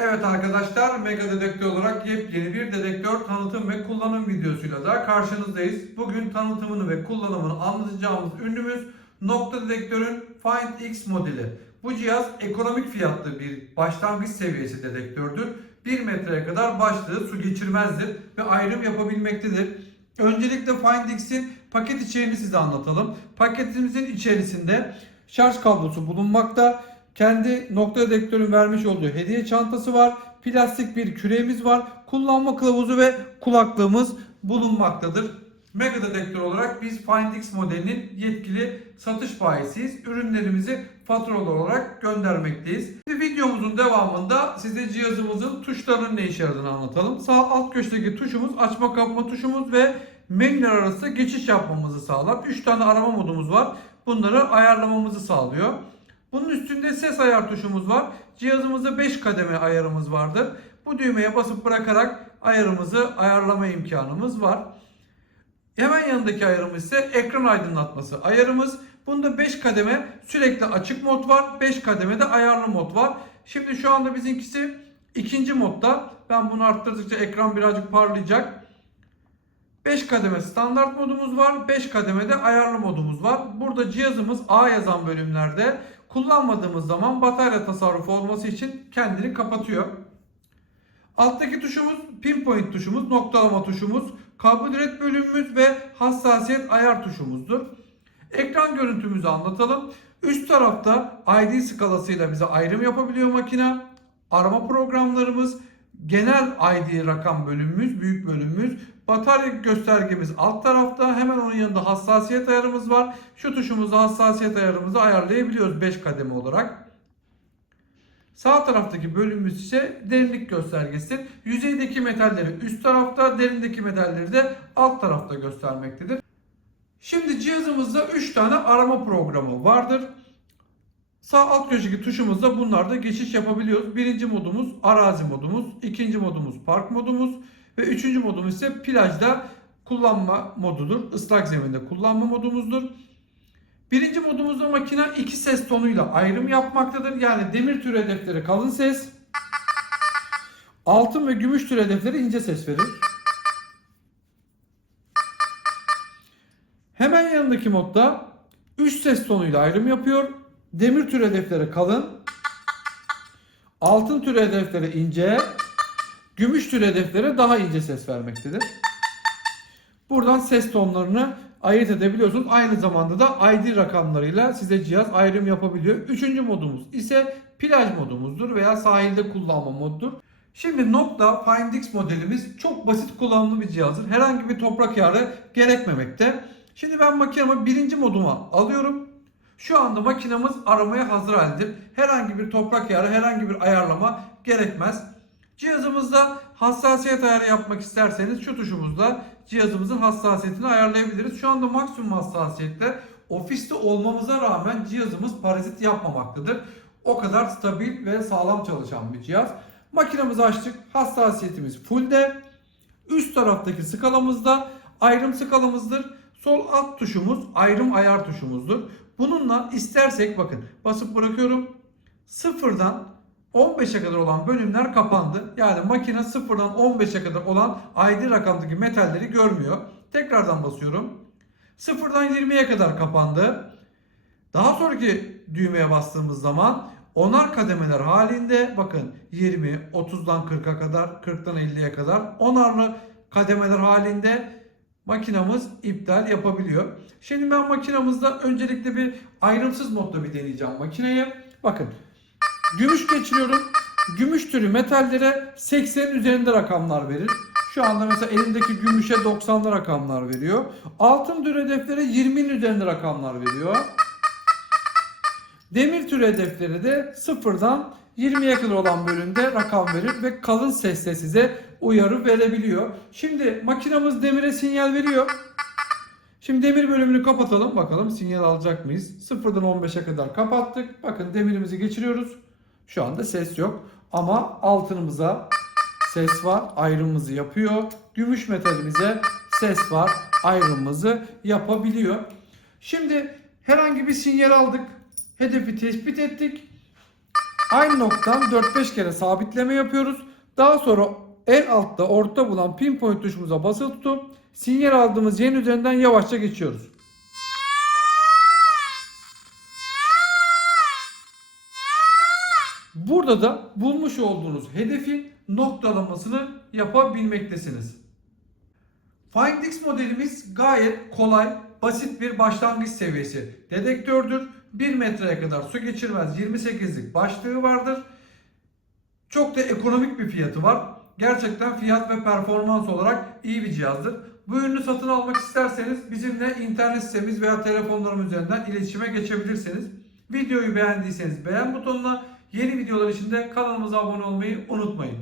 Evet arkadaşlar Mega Dedektör olarak yepyeni bir dedektör tanıtım ve kullanım videosuyla da karşınızdayız. Bugün tanıtımını ve kullanımını anlatacağımız ürünümüz nokta dedektörün Find X modeli. Bu cihaz ekonomik fiyatlı bir başlangıç seviyesi dedektördür. 1 metreye kadar başlığı su geçirmezdir ve ayrım yapabilmektedir. Öncelikle Find X'in paket içeriğini size anlatalım. Paketimizin içerisinde şarj kablosu bulunmakta. Kendi nokta dedektörün vermiş olduğu hediye çantası var. Plastik bir küreğimiz var. Kullanma kılavuzu ve kulaklığımız bulunmaktadır. Mega dedektör olarak biz FindX modelinin yetkili satış bayisiyiz. Ürünlerimizi faturalı olarak göndermekteyiz. Şimdi videomuzun devamında size cihazımızın tuşlarının ne işe yaradığını anlatalım. Sağ alt köşedeki tuşumuz açma kapama tuşumuz ve menüler arası geçiş yapmamızı sağlar. 3 tane arama modumuz var. Bunları ayarlamamızı sağlıyor. Bunun üstünde ses ayar tuşumuz var. Cihazımızda 5 kademe ayarımız vardır. Bu düğmeye basıp bırakarak ayarımızı ayarlama imkanımız var. Hemen yanındaki ayarımız ise ekran aydınlatması ayarımız. Bunda 5 kademe sürekli açık mod var. 5 kademe de ayarlı mod var. Şimdi şu anda bizimkisi ikinci modda. Ben bunu arttırdıkça ekran birazcık parlayacak. 5 kademe standart modumuz var. 5 kademe de ayarlı modumuz var. Burada cihazımız A yazan bölümlerde kullanmadığımız zaman batarya tasarrufu olması için kendini kapatıyor. Alttaki tuşumuz pinpoint tuşumuz, noktalama tuşumuz, karbonhidrat bölümümüz ve hassasiyet ayar tuşumuzdur. Ekran görüntümüzü anlatalım. Üst tarafta ID skalasıyla bize ayrım yapabiliyor makine. Arama programlarımız, genel ID rakam bölümümüz, büyük bölümümüz, batarya göstergemiz alt tarafta. Hemen onun yanında hassasiyet ayarımız var. Şu tuşumuzda hassasiyet ayarımızı ayarlayabiliyoruz 5 kademe olarak. Sağ taraftaki bölümümüz ise derinlik göstergesi. Yüzeydeki metalleri üst tarafta, derindeki metalleri de alt tarafta göstermektedir. Şimdi cihazımızda 3 tane arama programı vardır. Sağ alt köşedeki tuşumuzda bunlarda geçiş yapabiliyoruz. Birinci modumuz arazi modumuz, ikinci modumuz park modumuz ve üçüncü modumuz ise plajda kullanma modudur. Islak zeminde kullanma modumuzdur. Birinci modumuzda makine iki ses tonuyla ayrım yapmaktadır. Yani demir tür hedefleri kalın ses, altın ve gümüş tür hedefleri ince ses verir. Hemen yanındaki modda 3 ses tonuyla ayrım yapıyor. Demir tür hedefleri kalın, altın tür hedefleri ince, gümüş tür hedeflere daha ince ses vermektedir. Buradan ses tonlarını ayırt edebiliyorsunuz. Aynı zamanda da ID rakamlarıyla size cihaz ayrım yapabiliyor. Üçüncü modumuz ise plaj modumuzdur veya sahilde kullanma modudur. Şimdi nokta Find X modelimiz çok basit kullanımlı bir cihazdır. Herhangi bir toprak yarı gerekmemekte. Şimdi ben makinemi birinci moduma alıyorum. Şu anda makinemiz aramaya hazır haldedir. Herhangi bir toprak yarı, herhangi bir ayarlama gerekmez. Cihazımızda hassasiyet ayarı yapmak isterseniz şu tuşumuzla cihazımızın hassasiyetini ayarlayabiliriz. Şu anda maksimum hassasiyette ofiste olmamıza rağmen cihazımız parazit yapmamaktadır. O kadar stabil ve sağlam çalışan bir cihaz. Makinemizi açtık. Hassasiyetimiz fullde. Üst taraftaki skalamızda ayrım skalamızdır. Sol alt tuşumuz ayrım ayar tuşumuzdur. Bununla istersek bakın basıp bırakıyorum. Sıfırdan 15'e kadar olan bölümler kapandı. Yani makine sıfırdan 15'e kadar olan ID rakamdaki metalleri görmüyor. Tekrardan basıyorum. Sıfırdan 20'ye kadar kapandı. Daha sonraki düğmeye bastığımız zaman onar kademeler halinde bakın 20, 30'dan 40'a kadar, 40'tan 50'ye kadar onarlı kademeler halinde makinamız iptal yapabiliyor. Şimdi ben makinamızda öncelikle bir ayrımsız modda bir deneyeceğim makineyi. Bakın Gümüş geçiriyorum. Gümüş türü metallere 80'in üzerinde rakamlar verir. Şu anda mesela elimdeki gümüşe 90'lı rakamlar veriyor. Altın tür hedeflere 20'nin üzerinde rakamlar veriyor. Demir tür hedefleri de sıfırdan 20'ye kadar olan bölümde rakam verir ve kalın sesle size uyarı verebiliyor. Şimdi makinamız demire sinyal veriyor. Şimdi demir bölümünü kapatalım. Bakalım sinyal alacak mıyız? Sıfırdan 15'e kadar kapattık. Bakın demirimizi geçiriyoruz. Şu anda ses yok. Ama altınımıza ses var. Ayrımımızı yapıyor. Gümüş metalimize ses var. Ayrımımızı yapabiliyor. Şimdi herhangi bir sinyal aldık. Hedefi tespit ettik. Aynı noktadan 4-5 kere sabitleme yapıyoruz. Daha sonra en altta orta bulan pinpoint tuşumuza basılı tutup sinyal aldığımız yerin üzerinden yavaşça geçiyoruz. Burada da bulmuş olduğunuz hedefin noktalamasını yapabilmektesiniz. FindX modelimiz gayet kolay, basit bir başlangıç seviyesi. Dedektördür. 1 metreye kadar su geçirmez 28'lik başlığı vardır. Çok da ekonomik bir fiyatı var. Gerçekten fiyat ve performans olarak iyi bir cihazdır. Bu ürünü satın almak isterseniz bizimle internet sitemiz veya telefonlarımız üzerinden iletişime geçebilirsiniz. Videoyu beğendiyseniz beğen butonuna, yeni videolar için de kanalımıza abone olmayı unutmayın.